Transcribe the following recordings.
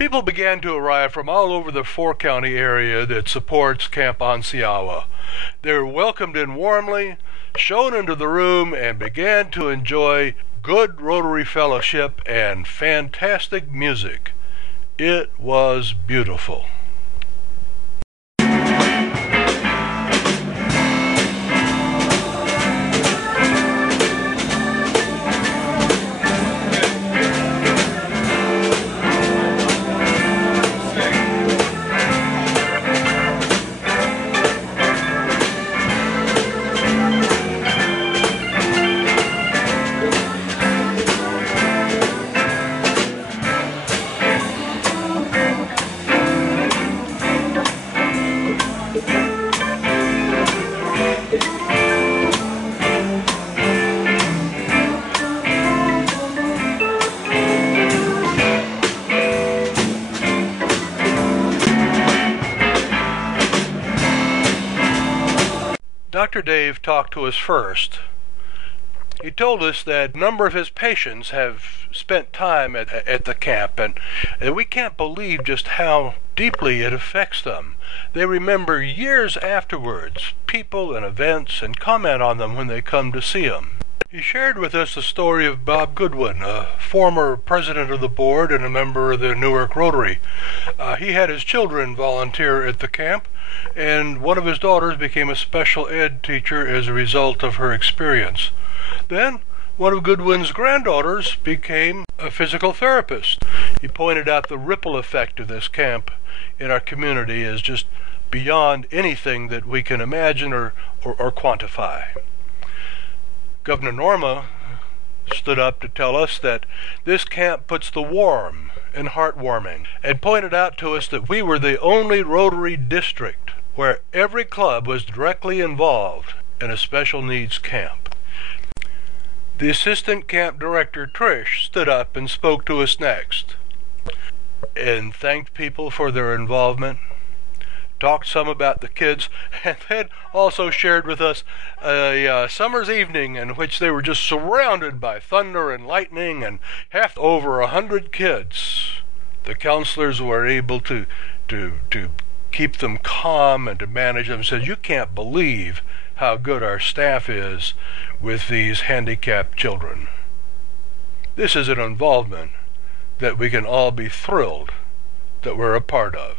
People began to arrive from all over the four-county area that supports Camp Onseyawa. They were welcomed in warmly, shown into the room, and began to enjoy good Rotary fellowship and fantastic music. It was beautiful. Dr. Dave talked to us first. He told us that a number of his patients have spent time at the camp, and we can't believe just how deeply it affects them. They remember years afterwards people and events and comment on them when they come to see him. He shared with us the story of Bob Goodwin, a former president of the board and a member of the Newark Rotary. He had his children volunteer at the camp, and one of his daughters became a special ed teacher as a result of her experience. Then, one of Goodwin's granddaughters became a physical therapist. He pointed out the ripple effect of this camp in our community is just beyond anything that we can imagine or quantify. Governor Norma stood up to tell us that this camp puts the warm in heartwarming, and pointed out to us that we were the only Rotary district where every club was directly involved in a special needs camp. The assistant camp director, Trish, stood up and spoke to us next and thanked people for their involvement, talked some about the kids, and then also shared with us a summer's evening in which they were just surrounded by thunder and lightning and over 100 kids. The counselors were able to keep them calm and to manage them. Said, "You can't believe how good our staff is with these handicapped children." This is an involvement that we can all be thrilled that we're a part of.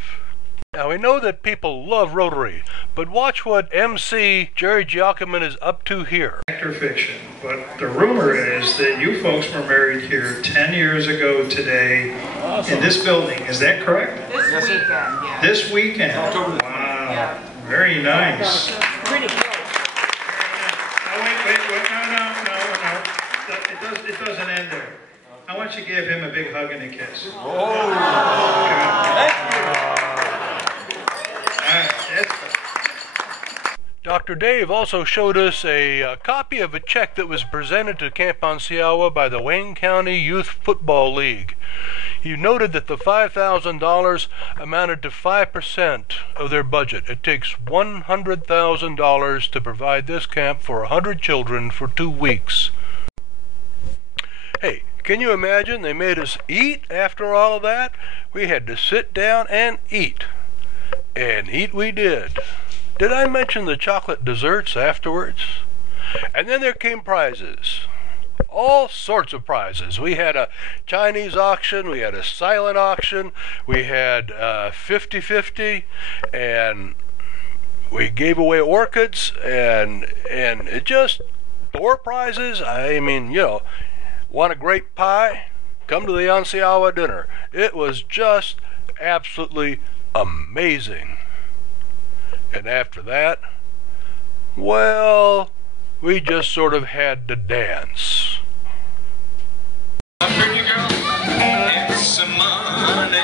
Now, we know that people love Rotary, but watch what MC Jerry Giacomin is up to here. Fact or fiction, but the rumor is that you folks were married here 10 years ago today. Awesome. In this building. Is that correct? This weekend, yeah. This weekend? October. Wow. Yeah. Very nice. Pretty close. No, it doesn't end there. I want you to give him a big hug and a kiss. Oh. Thank you. Dr. Dave also showed us a copy of a check that was presented to Camp Onseyawa by the Wayne County Youth Football League. He noted that the $5,000 amounted to 5% of their budget. It takes $100,000 to provide this camp for 100 children for 2 weeks. Hey, can you imagine? They made us eat after all of that? We had to sit down and eat. And eat we did. Did I mention the chocolate desserts afterwards? And then there came prizes. All sorts of prizes. We had a Chinese auction, we had a silent auction, we had 50-50, and we gave away orchids, and it just, door prizes. I mean, you know, want a grape pie? Come to the Onseyawa dinner. It was just absolutely amazing. And after that, well, we just sort of had to dance. Pretty girl, it's some money.